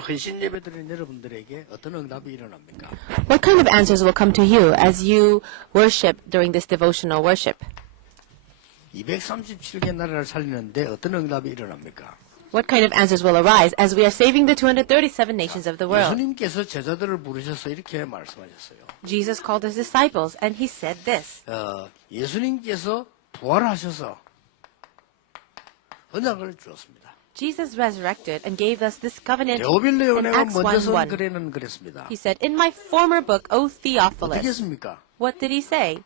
오늘 헌신 예배드리는 여러분들에게 어떤 응답이 일어납니까? What kind of answers will come to you as you worship during this devotional worship? 237개 나라를 살리는데 어떤 응답이 일어납니까? What kind of answers will arise as we are saving the 237 nations of the world? 예수님께서 제자들을 부르셔서 이렇게 말씀하셨어요. Jesus called his disciples and he said this. 예수님께서 부활하셔서 언약을 주었습니다. Jesus resurrected and gave us this covenant 데오빌로 in 요네가 Acts 먼저 쓴 1:1. 글에는 그랬습니다. He said, in my former book, O 어떻게 Theophilus. 했습니까? What did he say?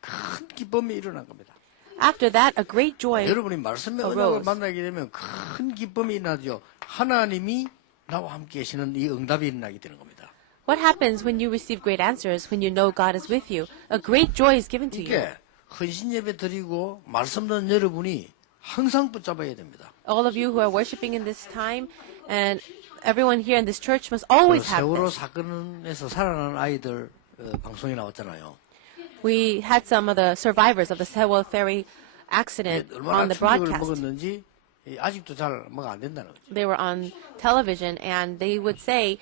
큰 기쁨이 일어난 겁니다. After that, a great joy. 여러분이 말씀의 언약을 arose. 만나게 되면 큰 기쁨이 일어나죠. 하나님이 나와 함께 계시는 이 응답이 일어나게 되는 겁니다. What happens when you receive great answers, when you know God is with you? A great joy is given to you. 이게 헌신 예배 드리고 말씀 듣는 여러분이 항상 붙잡아야 됩니다. All of you who are worshiping in this time and everyone here in this church must always have 세월호 this. 사건에서 살아난 아이들 방송에 나왔잖아요. We had some of the survivors of the Sewol ferry accident 얼마나 on the 충격을 broadcast. 먹었는지 아직도 잘 뭐가 안 된다는 거죠. They were on television and they would say,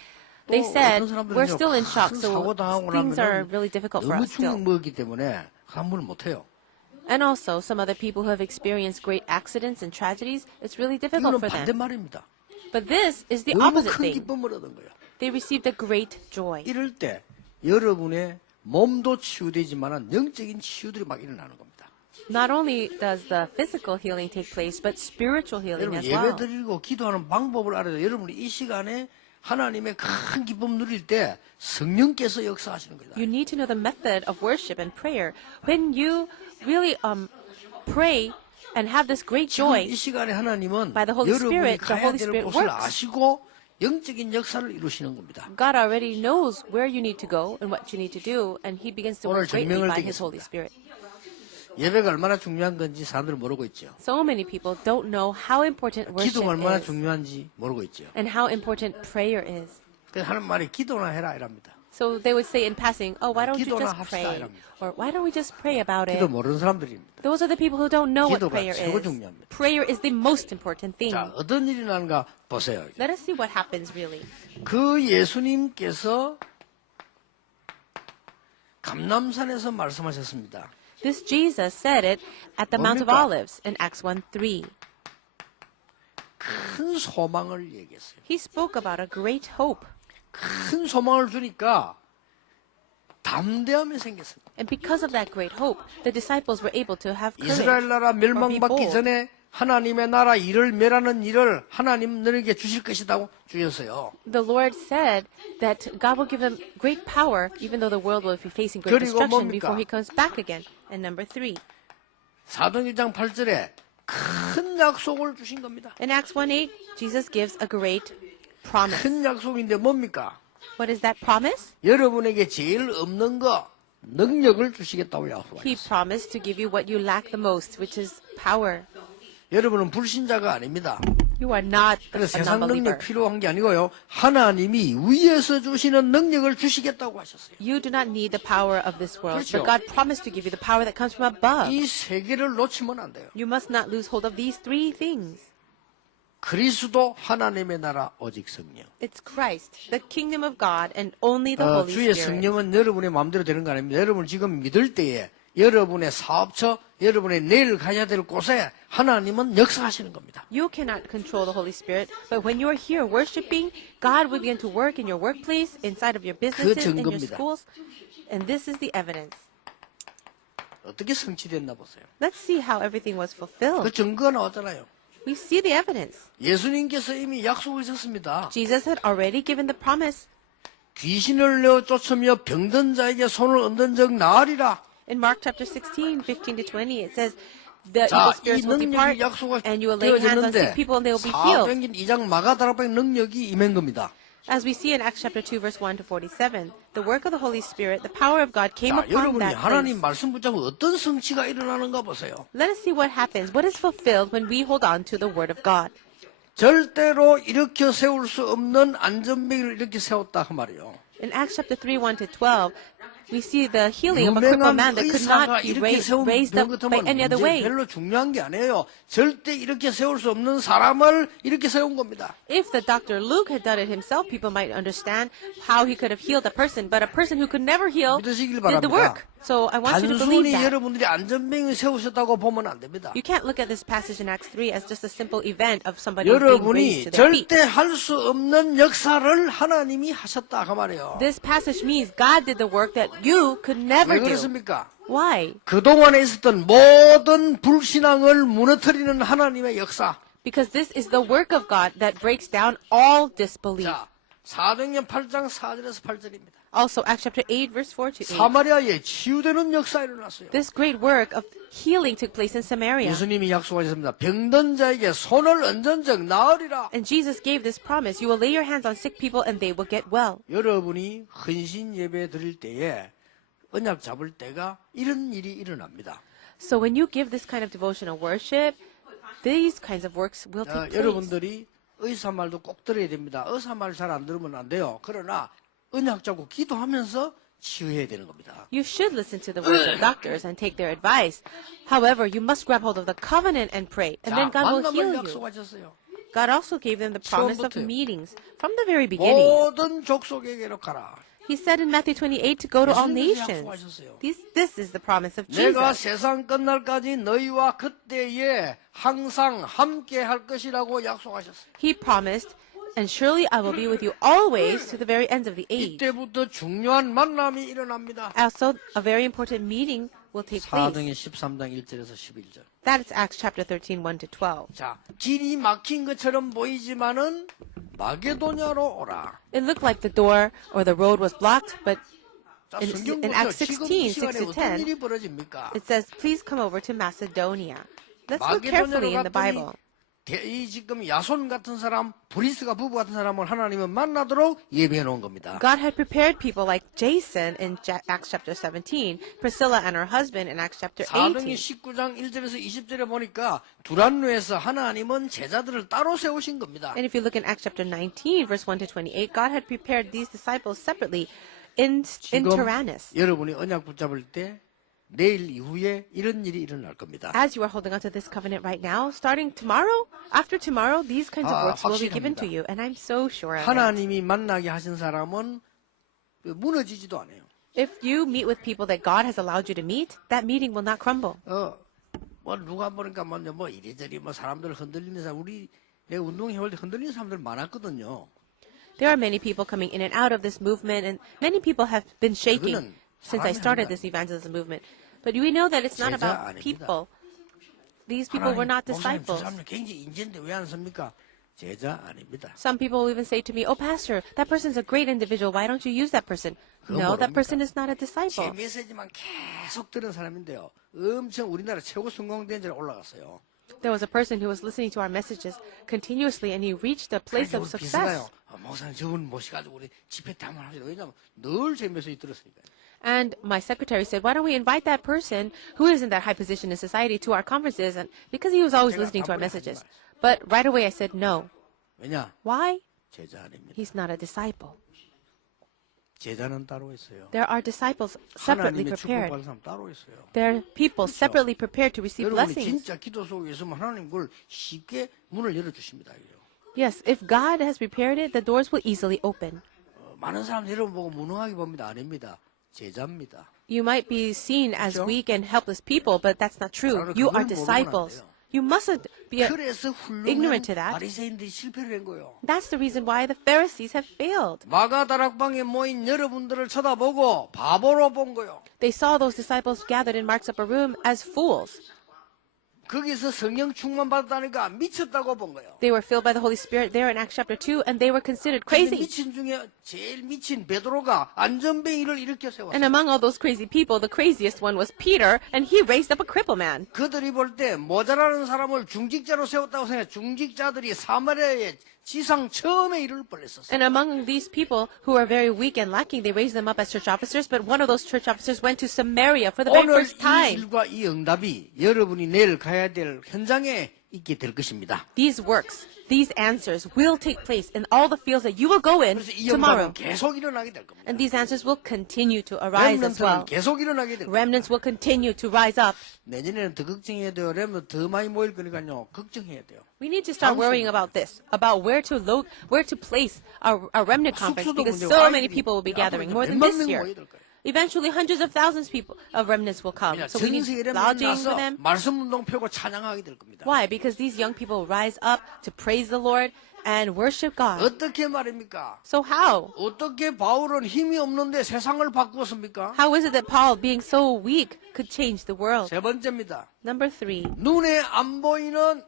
they said, we're still in shock, so things are really difficult for 너무 us still. 충격 먹었기 때문에 환불을 못해요. And also, some other people who have experienced great accidents and tragedies, it's really difficult 이거는 for them. 반대말입니다. But this is the 너무 opposite 큰 thing. 기쁨을 얻은 거예요. They received a great joy. 이럴 때 여러분의 몸도 치유되지만 영적인 치유들이 막 일어나는 겁니다. Not only does the physical healing take place, but spiritual healing 여러분 as well. 예배 드리고 기도하는 방법을 알아야 돼요. 여러분이 이 시간에 하나님의 큰 기쁨 누릴 때 성령께서 역사하시는 겁니다. You need to know the method of worship and prayer. When you really pray and have this great 지금 joy, 이 시간에 하나님은 by the Holy 여러분이 Spirit, the 가야 Holy 될 Spirit 곳을 works. 아시고 영적인 역사를 이루시는 겁니다. God already knows where you need to go and what you need to do, and He begins to 오늘 work greatly 증명을 by His Holy 드리겠습니다. Spirit. 예배가 얼마나 중요한 건지 사람들은 모르고 있죠. So many people don't know how important worship 기도가 얼마나 is 중요한지 모르고 있죠. and how important prayer is. 그래서 하는 말이 기도나 해라 이랍니다. So they would say in passing, oh, why don't you 기도나 just 합시다, pray? 이랍니다. Or why don't we just pray about it? 기도 모르는 사람들입니다. Those are the people who don't know what 기도가 prayer 최고 is. 중요합니다. Prayer is the most important thing. 자, 어떤 일이 나는가 보세요. Let us see what happens really. 그 예수님께서 감람산에서 말씀하셨습니다. This Jesus said it at the Mount of 뭡니까? Olives in Acts 1:3. 큰 소망을 얘기했어요. He spoke about a great hope. 큰 소망을 주니까 담대함이 생겼습니다. And because of that great hope, the disciples were able to have courage. 이스라엘 나라 or be 멸망받기 bold. 전에 하나님의 나라 일을 멸하는 일을 하나님 너에게 주실 것이라고 주셨어요. The Lord said that God will give them great power, even though the world will be facing great 그리고 destruction 뭡니까? before He comes back again. And number 3, 사도행전 1장 8절에 큰 약속을 주신 겁니다. in Acts 1:8, Jesus gives a great promise. 큰 약속인데 뭡니까? What is that promise? 여러분에게 제일 없는 거 능력을 주시겠다고 He 약속하셨어요. promised to give you what you lack the most, which is power. 여러분은 불신자가 아닙니다. You are not a 그래서 세상 non-believer. 능력 필요한 게 아니고요. 하나님이 위에서 주시는 능력을 주시겠다고 하셨어요. You do not need the power of this world, 그렇죠. but God promised to give you the power that comes from above. 이 세 개를 놓치면 안 돼요. You must not lose hold of these 3 things. 그리스도 하나님의 나라 오직 성령. It's Christ, the kingdom of God, and only the Holy 주의 Spirit. 성령은 여러분의 마음대로 되는 거 아닙니다. 여러분 지금 믿을 때에 여러분의 사업처, 여러분의 내일 가야 될 곳에 하나님은 역사하시는 겁니다. You cannot control the Holy Spirit, but when you are here worshiping, God will begin to work in your workplace, inside of your businesses, in your 증거입니다. schools, and this is the evidence. 어떻게 성취됐나 보세요. Let's see how everything was 그 fulfilled. 증거가 나왔잖아요. We see the evidence. 예수님께서 이미 약속을 하셨습니다. Jesus had already given the promise. 귀신을 내어 쫓으며 병든 자에게 손을 얹은 적 나으리라. In Mark chapter 16, 15 to 20, it says, the 자, evil 이 spirits will depart, 능력이 약속을 and you will lay hands on sick 되어졌는데 people, and they will be healed. 사도행전 2장 마가다락방의 능력이 임한 겁니다. As we see in Acts chapter 2, verse 1 to 47, the work of the Holy Spirit, the power of God came 자, upon 여러분이 that 하나님 place. 말씀 붙잡고 어떤 성취가 일어나는가 보세요. Let us see what happens. What is fulfilled when we hold on to the Word of God? 절대로 일으켜 세울 수 없는 안전병을 이렇게 세웠다 그 말이에요. In Acts chapter 3, 1 to 12, We see the healing of a crippled 유명한 man that could 의사가 not be 이렇게 세운 raised up by 것은 any other 문제 way. 별로 중요한 게 아니에요. 절대 이렇게 세울 수 없는 사람을 이렇게 세운 겁니다. If the Dr. Luke had done it himself, people might understand how he could have healed a person. But a person who could never heal 믿으시길 did the 바랍니다. work. So I want you to believe 단순히 that. 여러분들이 안전병을 세우셨다고 보면 안 됩니다. You can't look at this passage in Acts 3 as just a simple event of somebody being raised 여러분이 to their feet. 절대 할 수 없는 역사를 하나님이 하셨다 그 말이에요. This passage means God did the work that you could never 왜 do. 그렇습니까? Why? 그동안에 있었던 모든 불신앙을 무너뜨리는 하나님의 역사. Because this is the work of God that breaks down all disbelief. 자, 사도행전 8장 4절에서 8절입니다. Also, Acts chapter 8, verse 4 to 8. 사마리아에 치유되는 역사가 일어났어요. This great work of healing took place in Samaria. 예수님이 약속하셨습니다. 병든 자에게 손을 얹은 적 나으리라. And Jesus gave this promise. You will lay your hands on sick people and they will get well. 여러분이 헌신 예배 드릴 때에 언약 잡을 때가 이런 일이 일어납니다. So when you give this kind of devotional worship, these kinds of works will take place. 여러분들이 의사 말도 꼭 들어야 됩니다. 의사 말 잘 안 들으면 안 돼요. 그러나 언약 잡고 기도하면서 치유해야 되는 겁니다. You should listen to the words of doctors and take their advice. However, you must grab hold of the covenant and pray, and then God will heal 만남을 you. 약속하셨어요. God also gave them the promise of 처음부터요. meetings from the very beginning. 모든 족속에게로 가라. He said in Matthew 28 to go to all 예수님께서 nations. 약속하셨어요. This is the promise of 내가 Jesus. 세상 끝날까지 너희와 그때에 항상 함께 할 것이라고 약속하셨어요. He promised, and surely I will be with you always to the very ends of the age. 이때부터 중요한 만남이 일어납니다. Also, a very important meeting will take place. 사도행전 13장 1절에서 11절. That is Acts chapter 13, 1 to 12. 자, 길이 막힌 것처럼 보이지만은 마게도냐로 오라. It looked like the door or the road was blocked, but 자, in 성경 in 보세요. Acts 지금 이 16, 6 시간에 to 어떤 10, 일이 벌어집니까? it says, please come over to Macedonia. Let's look carefully in the Bible. 이 지금 야손 같은 사람, 브리스가 부부 같은 사람을 하나님은 만나도록 예비해 놓은 겁니다. God had prepared people like Jason in Acts chapter 17, Priscilla and her husband in Acts chapter 사도행전 18. 19장 1절에서 20절에 보니까 두란노에서 하나님은 제자들을 따로 세우신 겁니다. And if you look in Acts chapter 19, verse 1 to 28, God had prepared these disciples separately in 지금 Tyrannus. 여러분이 언약 붙잡을 때 내일 이후에 이런 일이 일어날 겁니다. As you are holding onto this covenant right now, starting tomorrow, after tomorrow, these kinds of works will be given to you. And I'm so sure of it. 하나님이 만나게 하신 사람은 무너지지도 않아요. If you meet with people that God has allowed you to meet, that meeting will not crumble. 뭐 누가 보니까 뭐 이리저리 뭐 사람들 흔들리는 사람 우리 내 운동해올 때 흔들리는 사람들 많았거든요. There are many people coming in and out of this movement, and many people have been shaking 그거는 since I 사람이 started 아니다. this evangelism movement. But we know that it's not 제자 about 아닙니다. people. These people were not 목사님, 저 disciples. 사람은 굉장히 인재인데 왜 안 씁니까? 제자 아닙니다. Some people will even say to me, "Oh, Pastor, that person's a great individual. Why don't you use that person?" No, that person is not a 제 disciple. 메시지만 계속 들은 사람인데요. 엄청 우리나라 최고 성공대회에 올라갔어요. There was a person who was listening to our messages continuously, and he reached a place of 우리 success. 비슷해요. 목사님 저분 모셔가지고 우리 집회 때 한번 합시다. 왜냐하면 늘 제 메시지 들었으니까요. And my secretary said, "Why don't we invite that person who is in that high position in society to our conferences?" And because he was always 제가 listening to our 답을 하지 messages. But right away I said, "No. 왜냐? Why? 제자 아닙니다. He's not a disciple. 제자는 따로 있어요. There are disciples separately 하나님의 prepared. 축복받은 사람 따로 있어요. There are people separately prepared to receive 여러분이 blessings." 진짜 기도 속에 있으면 하나님 그걸 쉽게 문을 열어주십니다. Yes, if God has prepared it, the doors will easily open. 많은 사람들이 여러분 보고 무능하게 봅니다. 아닙니다. 제자입니다. You might be seen as 그렇죠? weak and helpless people, but that's not true. 저는 You 그걸 are 모르면 안 disciples. 돼요. You mustn't be 그래서 훌륭한 ignorant to that. 바리새인들이 실패를 한 거예요. That's the reason why the Pharisees have failed. 마가다락방에 모인 여러분들을 쳐다보고 바보로 본 거예요. They saw those disciples gathered in Mark's upper room as fools. 거기서 성령 충만 받았다니까 미쳤다고 본 거예요. They were filled by the Holy Spirit there in Acts chapter 2, and they were considered 근데 crazy. 미친 중에 제일 미친 베드로가 안전뱅이를 일으켜 세웠어요. And among all those crazy people, the craziest one was Peter, and he raised up a crippled man. 그들이 볼 때 모자라는 사람을 중직자로 세웠다고 생각해. 중직자들이 사마리아의 지상 처음에 일을 벌였었어요. And among these people who are very weak and lacking, they raised them up as church officers, but one of those church officers went to Samaria for the very 오늘 first 이 time. 일과 이 응답이 여러분이 내일 가야 될 현장에 있게 될 것입니다. These works, these answers will take place in all the fields that you will go in 그래서 이 tomorrow. 영광은 계속 일어나게 될 겁니다. And these answers will continue to arise as well. 렘넌트는 계속 일어나게 될 겁니다. Remnants will continue to rise up. 내년에는 더 걱정해야 돼요. 렘넌트 더 많이 모일 거니까요. 걱정해야 돼요. We need to start worrying about this, about where to place our remnant conference, 숙소도 because 문제고 so many 아이들이 people will be gathering, 앞으로 more than 몇만 this 명 year. 모여들 거예요. Eventually, hundreds of thousands of remnants will come. So we 전 need 세계 lodging for 렘넌트 them. 나서 말씀 운동 펴고 찬양하게 될 겁니다. Why? Because these young people rise up to praise the Lord and worship God. 어떻게 말입니까? So how? 어떻게 바울은 힘이 없는데 세상을 바꾸었습니까? How is it that Paul, being so weak, could change the world? 세 번째입니다. Number 3, 눈에 안 보이는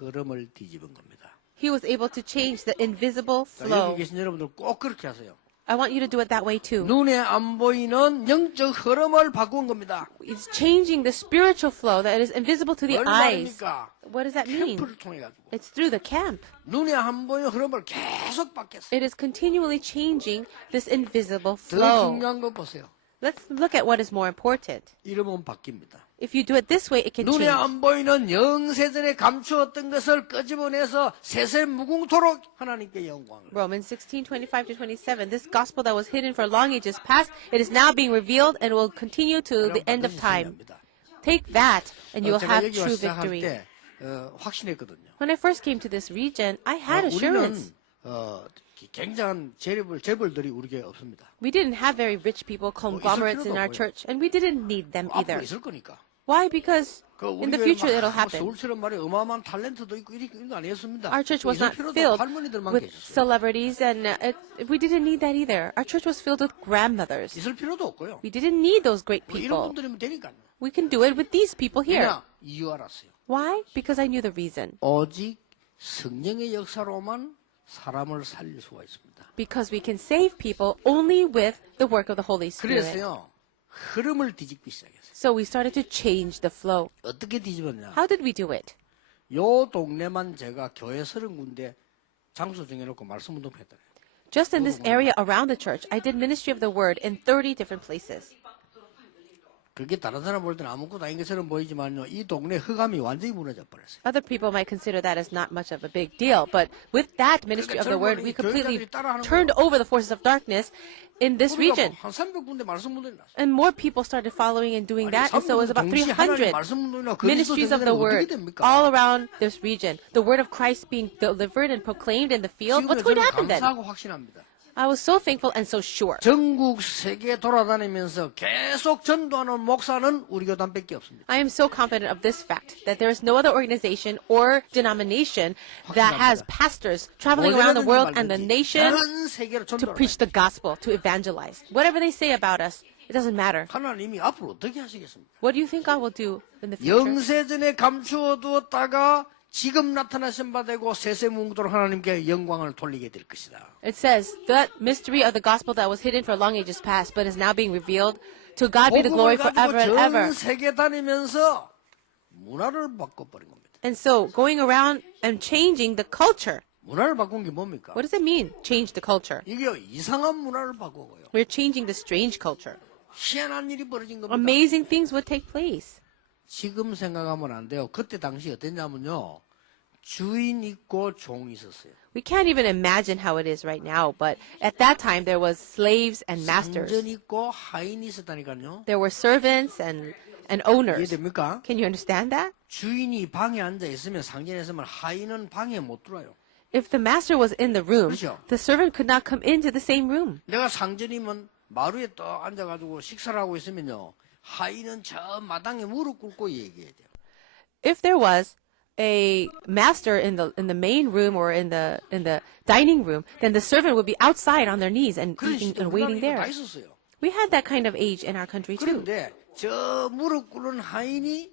흐름을 뒤집은 겁니다. he was able to change the invisible 자, flow. 여기 계신 여러분들 꼭 그렇게 하세요. I want you to do it that way too. 눈에 안 보이는 영적 흐름을 바꾼 겁니다. It's changing the spiritual flow that is invisible to the 뭘 eyes. 말입니까? What does that mean? 캠프를 통해 가지고 It's through the camp. 눈에 안 보이는 흐름을 계속 바뀌었어요. It is continually changing this invisible 더 flow. 중요한 거 보세요. Let's look at what is more important. 이러면 바뀝니다. If you do it this way, it can 눈에 change. 안 보이는 영세전에 감추었던 것을 끄집어내서 세세 무궁토록 하나님께 영광을. Romans 16:25-27. This gospel that was hidden for long ages past, it is now being revealed and will continue to the end of time. Take that, and you will 제가 have 여기 true 와서 시작할 victory. 때 확신했거든요. When I first came to this region, I had assurance. 우리는 굉장한 재벌들이 우리에게 없습니다. We didn't have very rich people, conglomerates in our 필요도 없고요. church, and we didn't need them 앞으로 either. 있을 거니까. Why? Because in the future it'll happen. 서울처럼 말이 어마어마한 탤런트도 있고 이런 거 아니었습니다. Our church was 있을 not 필요도 filled 할머니들만 with 계셨어요. celebrities, and we didn't need that either. Our church was filled with grandmothers. 있을 필요도 없고요. We didn't need those great 뭐 이런 people. 분들이면 되니까요. We can do it with these people here. 그냥 이유 알았어요. Why? Because I knew the reason. 오직 성령의 역사로만 사람을 살릴 수가 있습니다. Because we can save people only with the work of the Holy Spirit. 그래서요 흐름을 뒤집기 시작했어요. So we started to change the flow. 어떻게 뒤집었냐? How did we do it? 요 동네만 제가 교회 30군데 장소 정해놓고 말씀 운동했다. Just in this area around the church, I did ministry of the word in 30 different places. 그게 다른 사람 볼 때는 아무것도 아닌 것처럼 보이지만요. 이 동네 흑암이 완전히 무너져 버렸어요. Other people might consider that as not much of a big deal, but with that ministry of the word, we completely turned over the forces of darkness in this region. 한 300군데 말씀 운동이 났어요. And more people started following and doing that, and so it was about 300 ministries of the word all around this region. The word of Christ being delivered and proclaimed in the field. What's going to happen then? 감사하고 확신합니다. I was so thankful and so sure. 전국 세계 돌아다니면서 계속 전도하는 목사는 우리 교단밖에 없습니다. I am so confident of this fact that there is no other organization or denomination that has pastors traveling around the world and the nation 전 세계로 to 전도를 preach the gospel, to evangelize. Whatever they say about us, it doesn't matter. 하나님이 앞으로 어떻게 하시겠습니까? What do you think God will do in the future? 영세전에 감추어 두었다가 지금 나타나신 바 되고 세세무궁토록 하나님께 영광을 돌리게 될 것이다. It says, that mystery of the gospel that was hidden for long ages past, but is now being revealed. To God be the glory forever and ever. 전 세계 다니면서 문화를 바꿔버린 겁니다. And so, going around and changing the culture. 문화를 바꾼 게 뭡니까? What does it mean, change the culture? 이게 이상한 문화를 바꾸고요. We're changing the strange culture. 희한한 일이 벌어진 겁니다. Amazing things would take place. 지금 생각하면 안 돼요. 그때 당시 어땠냐면요. 주인 있고 종이 있었어요. We can't even imagine how it is right now, but at that time there was slaves and masters. 상전 있고 하인이 있었다니까요. There were servants and owners. 이해됩니까? Can you understand that? 주인이 방에 앉아 있으면 상전에 있으면 하인은 방에 못 들어와요. If the master was in the room, 그렇죠. the servant could not come into the same room. 내가 상전이면 마루에 또 앉아가지고 식사를 하고 있으면요. 하인은 저 마당에 무릎 꿇고 얘기해야 돼요. If there was a master in the main room or in the dining room, then the servant would be outside on their knees and 그런 eating 시대 and 우리나라에 waiting 이거 다 there. 있었어요. We had that kind of age in our country too. 그런데 저 무릎 꿇은 하인이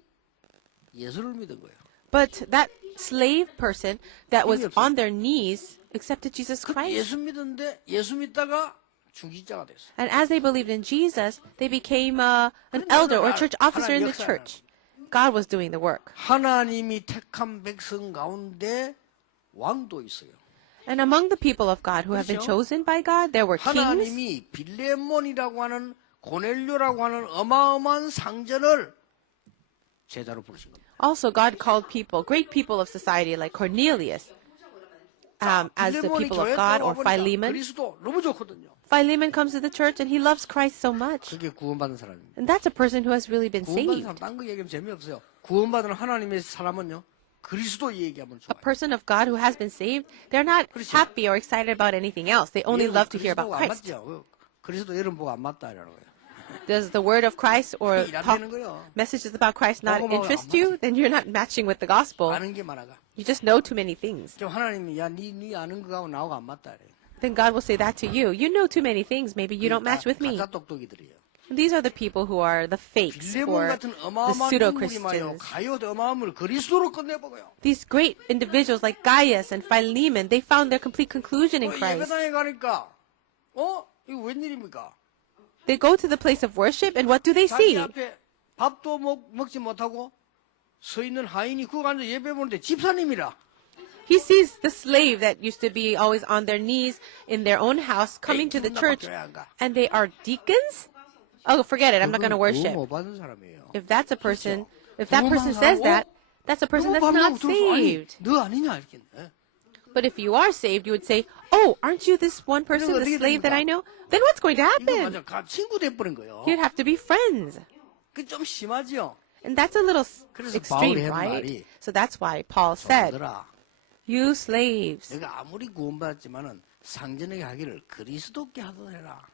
예수를 믿은 거예요. But that slave person that was on their knees accepted Jesus Christ. 예수 믿었는데 예수 믿다가 중직자가 됐어요. And as they believed in Jesus, they became an elder or church officer in the church. God was doing the work. 하나님이 택한 백성 가운데 왕도 있어요. And among the people of God who have been chosen by God, there were kings. 하나님이 빌레몬이라고 하는 고넬료라고 하는 어마어마한 상전을 제자로 부르신 겁니다. Also, God called people, great people of society like Cornelius, as the 빌레몬이 people of 교회 God, or 들어오니까 Philemon. 그리스도 너무 좋거든요. Philemon comes to the church and he loves Christ so much. 그게 구원받은 사람입니다. And that's a person who has really been 구원받은 saved. 사람 딴 거 얘기하면 재미없어요. 구원받은 하나님의 사람은요. 그리스도 얘기하면 A 좋아요. person of God who has been saved, they're not happy or excited about anything else. They only love to hear about 그리스도가 안 Christ. 맞죠. 그리스도 여러분 보고 안 맞다 이러는 거예요. Does the word of Christ or 일 안 talk, 되는 거예요. messages about Christ not 복음하고 interest 안 you? Then you're not matching with the gospel. 아는 게 많아가. You just know too many things. 좀 하나님이 네 아는 거하고 나하고 안 맞다 이래요. Then God will say that to you. You know too many things. Maybe you don't match with me. 가짜 똑똑이들이에요. These are the people who are the fakes 빌레몬 or 같은 the 어마어마한 pseudo 인물이 말이요. Christians. 가요대 어마어마를 그리스도로 끝내버려요. These great individuals like Gaius and Philemon, they found their complete conclusion in Christ. 예배당에 가니까 이거 웬일입니까? They go to the place of worship, and what do they 자기 see? 앞에 밥도 먹지 못하고 서 있는 하인이 그거 앉아 예배 보는데 집사님이라. He sees the slave that used to be always on their knees in their own house coming to the church, and they are deacons? Oh, forget it. I'm not going to worship. 못 받은 사람이에요. If that's a person, if that person says that, that's a person that's not saved. 너 아니냐 알겠네. But if you are saved, you would say, oh, aren't you this one person, the slave that I know? Then what's going to 이거 happen? 맞아. 친구 돼버린 거예요. You'd have to be friends. 그 좀 심하지요. And that's a little 그래서 extreme, 바울이 한 right? 말이 So that's why Paul said, 얘들아, you slaves, 내가 아무리 구원받았지만은 상전에게 하기를 그리스도께 하도록 해라.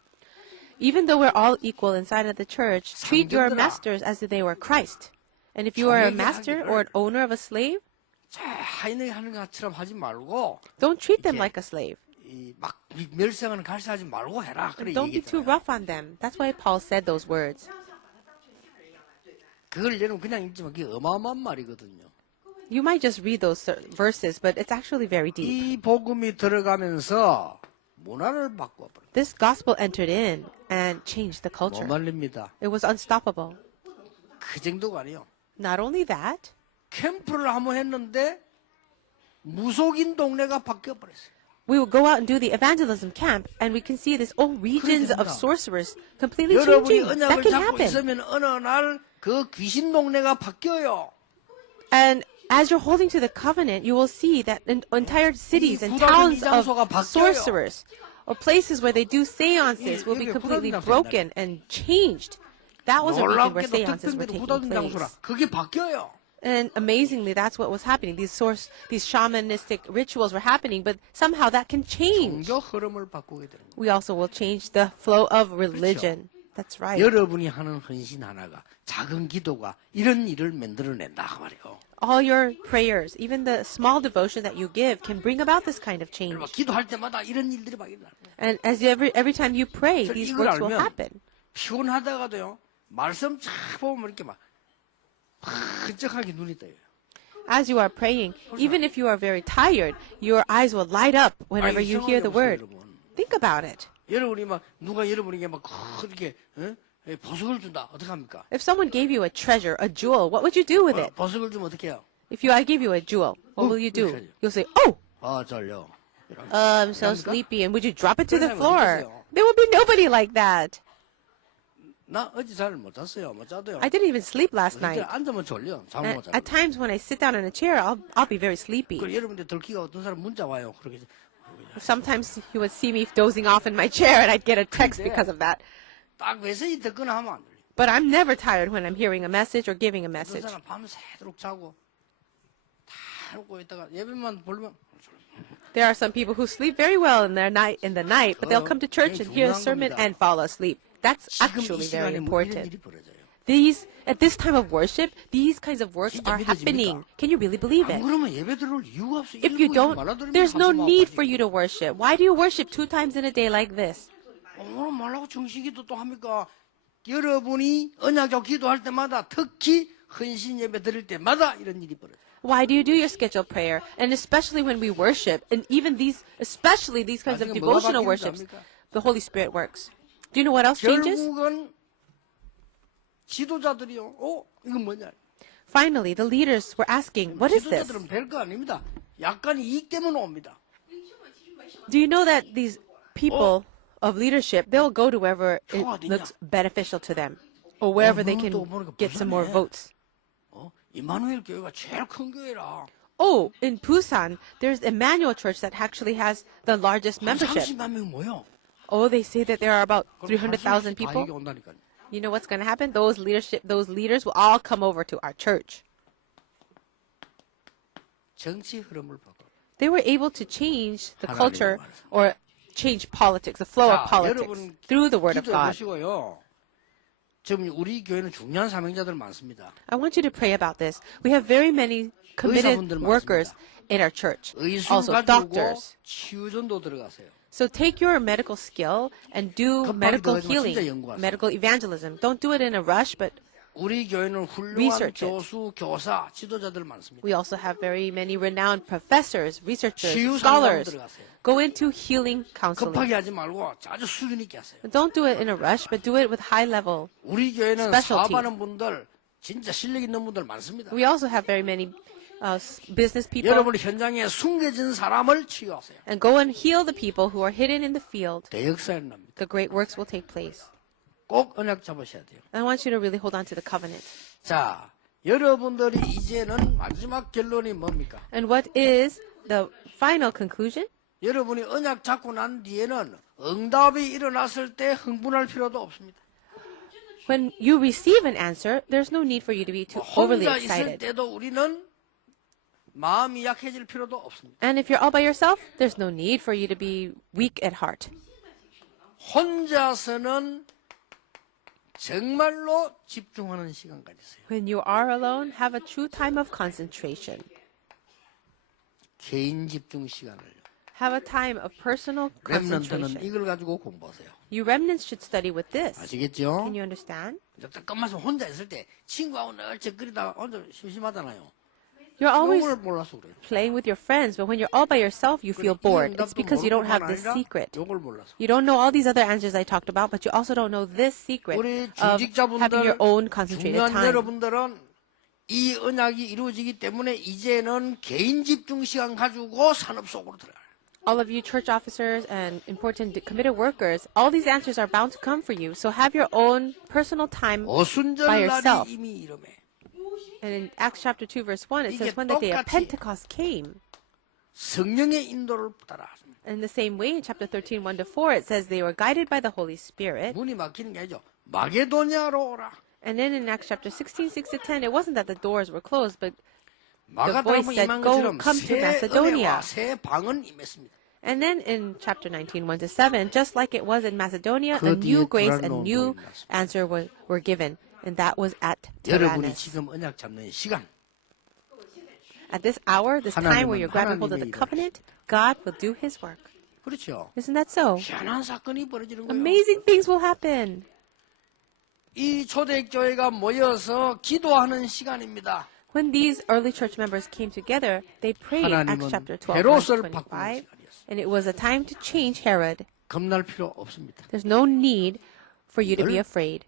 even though we're all equal inside of the church, treat your 상전들아. masters as if they were Christ. And if you are a 종에게 master 하기를 or an owner of a slave, 자, 하인에게 하는 것처럼 하지 말고 don't treat them 이렇게 like a slave. 막 멸생하는 갈세하지 말고 해라. 그래 Don't be too 얘기했잖아요. rough on them. That's why Paul said those words. 그걸 여러분 그냥 읽지만 그게 어마어마한 말이거든요. You might just read those verses, but it's actually very deep. 이 복음이 들어가면서 문화를 바꿔버려. This gospel entered in and changed the 못 culture. 말립니다. It was unstoppable. 그 정도가 아니에요. Not only that, 캠프를 한번 했는데 무속인 동네가 바뀌어버렸어요. we will go out and do the evangelism camp, and we can see this whole regions of 됩니다. sorcerers completely 여러분이 changing. That 언약을 can 잡고 happen. 있으면 어느 날 그 귀신 동네가 바뀌어요. And as you're holding to the covenant, you will see that entire cities and 부담된 towns 이 장소가 of 바뀌어요. sorcerers or places where they do seances will be 이게 completely 부담된 장소야, broken and changed. That was a region where 놀랍게도 seances were 특별히 taking 부담된 장소라 place. 그게 바뀌어요. And amazingly, that's what was happening. These shamanistic rituals were happening, but somehow that can change. 종교 흐름을 바꾸게 되는 거예요. We also will change the flow of religion. That's right. 여러분이 하는 헌신 하나가 작은 기도가 이런 일을 만들어낸다 그 말이에요. All your prayers, even the small devotion that you give, can bring about this kind of change. 여러분, 기도할 때마다 이런 일들이 막 일어나요. And as every time you pray, these 이걸 works will 알면 happen. 피곤하다가도요. 말씀 쫙 보면 이렇게 막 끈적하게 눈이 떠요. As you are praying, even if you are very tired, your eyes will light up whenever you hear the word. Think about it. 여러분이 막 누가 여러분에게 막 이렇게 보석을 준다. 어떻게 합니까? If someone gave you a treasure, a jewel, what would you do with it? 보석을 주면 어떻게 해요? If I give you a jewel, what will you do? 그렇게 You'll say, "Oh, 아 절려. I'm so sleepy," and would you drop it to the 그러면 floor? 어떡하세요? There would be nobody like that. 나 어제 잘 못 잤어요. 못 자도요. I didn't even sleep last 진짜 night. 앉으면 졸려. 잠 And 못 자. at times when I sit down in a chair, I'll be very sleepy. 그 여러분들 들키가 어떤 사람 문자 와요. 그렇게 Sometimes you would see me dozing off in my chair, and I'd get a text because of that. 딱 메시지 듣거나 하면 안 들려. But I'm never tired when I'm hearing a message or giving a 어떤 message. 사람 밤새도록 자고 다 놓고 있다가 예배만 보면 There are some people who sleep very well in the night, but they'll come to church and hear a sermon and fall asleep. That's 지금 이 actually very 시간에 뭐 이런 important. 일이 벌어져요. At this time of worship, these kinds of works 진짜 are 믿어집니까? happening. Can you really believe 안 it? 그러면 예배 들어올 이유가 없어. If you don't, there's no need for you 또 to worship. Why do you worship 2 times in a day like this? 오늘 말라고 정식기도 또 합니까? 여러분이 언약적 기도할 때마다 특히 헌신 예배 드릴 때마다 이런 일이 벌어져요. Why do you do your scheduled prayer? And especially when we worship, and even especially these kinds of 나중에 뭐가 devotional 바뀌는지 worships, 압니까? the Holy Spirit works. Do you know what else changes? 결국은 지도자들이요. 이건 뭐냐? Finally, the leaders were asking, what is this? 지도자들은 별거 아닙니다. 약간 이익 때문에 옵니다. Do you know that these people of leadership, they'll go to wherever it 어디냐? looks beneficial to them, or wherever they 눈을 can 또 보니까 get some more 불쌍해. votes. 임마누엘 교회가 제일 큰 교회라. Oh, in Busan, there's Emmanuel Church that actually has the largest 한 membership. 30만 명 모여. Oh, they say that there are about 그럼 300,000 다 여기 people. 온다니까요. You know what's going to happen? Those leaders will all come over to our church. 정치 흐름을 바꿔. They were able to change the 하나님의 culture 말씀. or change politics, the flow of 자, politics 여러분 through the word of 기도해 God. 보시고요. 지금 우리 교회는 중요한 사명자들 많습니다. I want you to pray about this. We have very many committed 의사분들 workers 많습니다. in our church. 의술 Also 가지고 doctors. 치유전도 들어가세요. So take your medical skill and do 급하게 medical 들어가지 마. 진짜 healing, 연구하세요. medical evangelism. Don't do it in a rush, but 우리 교회는 훌륭한 Research it. 교수, 교사, 지도자들 많습니다. we also have very many renowned professors, researchers, 치유 상담 scholars. 들어가세요. Go into healing counseling. 급하게 하지 말고 아주 수준 있게 하세요. Don't do it in a rush, but do it with high level. 우리 교회는 Specialty. 사업하는 분들, 진짜 실력 있는 분들 많습니다. We also have very many business people. 여러분 현장에 숨겨진 사람을 치유하세요. And go and heal the people who are hidden in the field. 대역사 일어납니다. The great works will take place. 꼭 언약 잡으셔야 돼요. I want you to really hold on to the covenant. 자, 여러분들이 이제는 마지막 결론이 뭡니까? And what is the final conclusion? 여러분이 언약 잡고 난 뒤에는 응답이 일어났을 때 흥분할 필요도 없습니다. When you receive an answer, there's no need for you to be too overly 혼자 있을 excited. 때도 우리는 마음이 약해질 필요도 없습니다. And if you're all by yourself, there's no need for you to be weak at heart. 혼자서는 정말로 집중하는 시간 가지세요. When you are alone, have a true time of concentration. 개인 집중 시간을요. Have a time of personal 렘넌트는 concentration. 이걸 가지고 공부하세요. You remnants should study with this. 아시겠죠? Can you understand? 잠깐만 혼자 있을 때 친구하고 널쩍거리다가 혼자 심심하잖아요. You're always 용어를 몰라서 그래요. playing with your friends, but when you're all by yourself, you feel bored. It's because you don't have this secret. 용어를 몰라서. You don't know all these other answers I talked about, but you also don't know this secret 우리 of having your 중직자분들, own concentrated 중요한 time. 여러분들은 이 언약이 이루어지기 때문에 이제는 개인 집중 시간 가지고 산업 속으로 들어가요. All of you church officers and important committed workers, all these answers are bound to come for you. So have your own personal time by 오순절 yourself. 날이 이미 이름에 And in Acts chapter 2 verse 1, it 이게 says when the day of 똑같이 Pentecost came. 성령의 인도를 따라 In the same way, in chapter 13, 1 to 4, it says they were guided by the Holy Spirit. 문이 막히는 게 아니죠. 마게도냐로 오라. And then in Acts chapter 16, 6 to 10, it wasn't that the doors were closed, but 마가다락은 voice said, 임한 "Go, 것처럼 come to 새 Macedonia." 은혜와 새 방은 임했습니다. And then in chapter 19, 1 to 7, just like it was in Macedonia, 그 a new 뒤에 grace 드라노 and new 노임이 났습니다. answer were given. And that was at 여러분이 Tyrannus. 지금 언약 잡는 시간 At this hour, this time where 하나님은 you're grabbing hold of the 하나님의 일을 covenant, God will do his work. 그렇죠. Isn't that so? 희한한 사건이 벌어지는 거예요. Amazing things will happen. 이 초대교회가 모여서 기도하는 시간입니다. When these early church members came together, they prayed, Acts 하나님은 chapter 12, 헤롯을 1 to 바꾸는 25, 시간이었어요. and it was a time to change Herod. 겁날 필요 없습니다. There's no need for you to be afraid.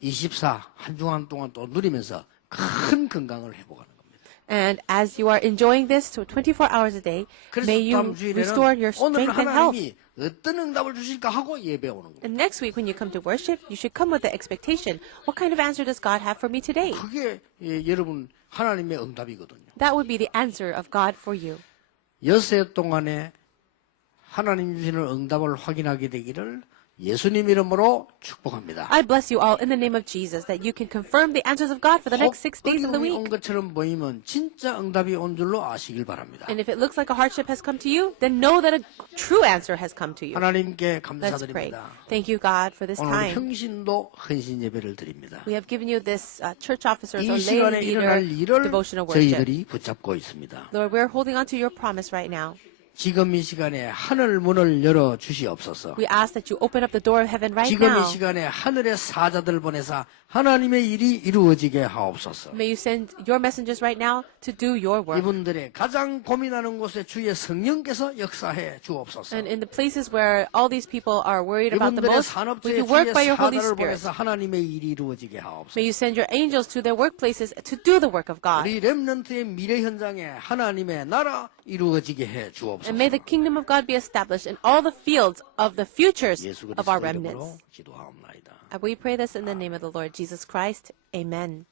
24 한 주간 동안 또 누리면서 큰 건강을 회복하는 겁니다. And as you are enjoying this to 24 hours a day, 그래서 may you 다음 주일에는 restore your 오늘 strength and health. 하나님이 어떤 응답을 주실까 하고 예배 오는 겁니다. And next week, when you come to worship, you should come with the expectation, what kind of answer does God have for me today? 그게 여러분 하나님의 응답이거든요. That would be the answer of God for you. 여세 동안에 하나님 주시는 응답을 확인하게 되기를 예수님 이름으로 축복합니다. I bless you all in the name of Jesus, that you can confirm the answers of God for the next 6 days of the 어려움이 온 week. 것처럼 보이면 진짜 응답이 온 줄로 아시길 바랍니다. And if it looks like a hardship has come to you, then know that a true answer has come to you. 하나님께 Let's pray. 감사드립니다. Thank you, God, for this 오늘 time. 평신도 헌신 예배를 드립니다. We have given you this church officers or 이 lay 시간에 일어날 leader 일을 devotional worship. 저희들이 붙잡고 있습니다. Lord, we're holding on to your promise right now. 지금 이 시간에 하늘 문을 열어 주시옵소서. We ask that you open up the door of heaven right 지금 이 now. 시간에 하늘의 사자들 보내사 하나님의 일이 이루어지게 하옵소서. May you send your messengers right now to do your work. 이분들의 가장 고민하는 곳에 주의 성령께서 역사해 주옵소서. And in the places where all these people are worried about the 이분들의 most, 산업체에 will you work by 주의 your Holy 사자를 Spirit? 보내서 하나님의 일이 이루어지게 하옵소서. May you send your angels to their workplaces to do the work of God. 우리 렘넌트의 미래 현장에 하나님의 나라 이루어지게 해 주옵소서. And may the kingdom of God be established in all the fields of the futures 예수 of our 그리스도 remnants. 이름으로 기도하옵나이다. We pray this in the name of the Lord Jesus Christ. Amen.